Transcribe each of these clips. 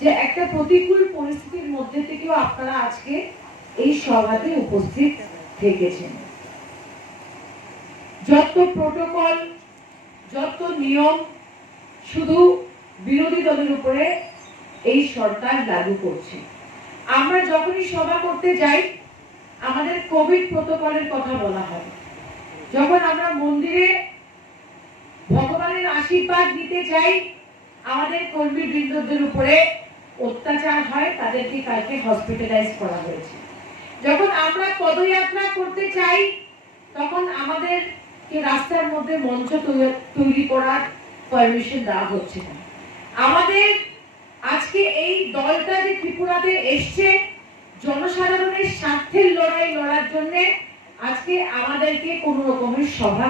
যে একটা প্রতিকূল পরিস্থিতির মধ্যে থেকেও আপনারা আজকে এই সভাতে উপস্থিত থেকেছেন। যত প্রোটোকল, যত নিয়ম শুধু বিরোধী দলের উপরে এই সরকার লাগু করছে। আমরা যখনই সভা করতে যাই আমাদের কোভিড প্রোটোকলের কথা বলা হয়। যখন আমরা মন্দিরে ভগবানের আশীর্বাদ দিতে যাই আমাদের কর্মীবৃন্দদের উপরে অত্যাচার হয়, তাদেরকে কালকে হসপিটালাইজ করা হয়েছে। যখন আমরা পদযাত্রা করতে চাই তখন আমাদেরকে রাস্তার মধ্যে মঞ্চ তৈরি করার পারমিশন দেওয়া হচ্ছে না। আমাদের আজকে এই দলটা যে ত্রিপুরাতে এসছে জনসাধারণের স্বার্থের লড়াই লড়ার জন্য, আজকে আমাদেরকে কোনো রকমের সভা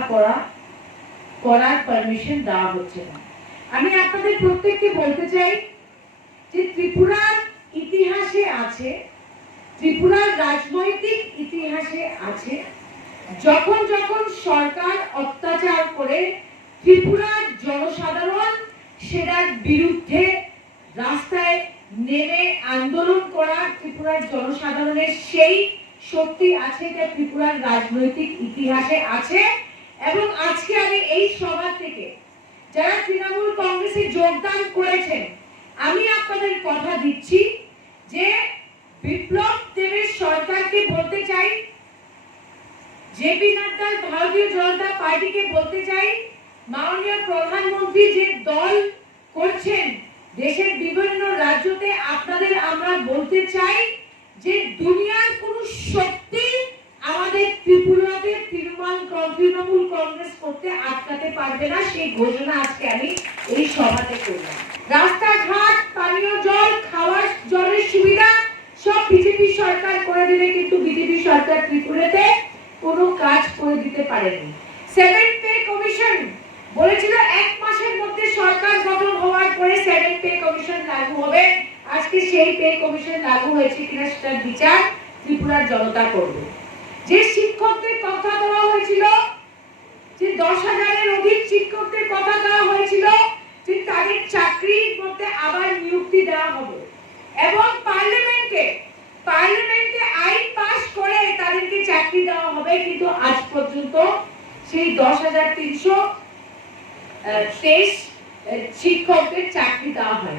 করার পারমিশন দেওয়া হচ্ছে না। আমি আপনাদের প্রত্যেককে বলতে চাই যে ত্রিপুরার ইতিহাসে আছে, ত্রিপুরার রাজনৈতিক ইতিহাসে আছে, যখন যখন সরকার অত্যাচার করে ত্রিপুরার জনসাধারণ সেটার বিরুদ্ধে রাস্তায় নেমে আন্দোলন করা ত্রিপুরার জনসাধারণের সেই শক্তি আছে, যা ত্রিপুরার রাজনৈতিক ইতিহাসে আছে। এবং আজকে আমি এই সভা থেকে যারা তৃণমূল কংগ্রেসে যোগদান করেছেন আমি আপনাদের কথা দিচ্ছি যে বিপ্লব দেবের সরকারকে বলতে চাই, জেপি নাড্ডার ভারতীয় জনতা পার্টিকে বলতে চাই, মাননীয় প্রধানমন্ত্রী যে দল করছেন দেশের বিভিন্ন রাজ্যতে আপনাদের আমরা বলতে চাই যে দুনিয়ার কোন শক্তি আমাদের ত্রিপুরাতে তৃণমূল কংগ্রেস করতে আটকাতে পারবে না। সেই ঘোষণা আজকে আমি এই সভাতে করলাম। রাস্তাঘাট, পানীয় জল, খাওয়ার জলের সুবিধা সব বিজেপি সরকার করে দিলে, কিন্তু বিজেপি সরকার ত্রিপুরাতে কোনো কাজ করে দিতে পারেনি। 7 পে কমিশন বলেছিল 1 মাসের মধ্যে সরকার গঠন হওয়ার পরে 7 পে কমিশন লাগু হবে। আজকে সেই পে কমিশন লাগু হয়েছে কিনা সেটার বিচার ত্রিপুরার জনতা করবে। যে শিক্ষকদের কথা দেওয়া হয়েছিল, যে 10,000-এর অধিক শিক্ষকদের কথা দেওয়া হয়েছিল যে তাদের চাকরির মধ্যে আবার নিযুক্তি দেওয়া হবে এবং পার্লামেন্টে আইন পাস করে তাদেরকে চাকরি দেওয়া হবে, কিন্তু আজ পর্যন্ত সেই 10,323 শিক্ষকদের চাকরি দেওয়া হয়।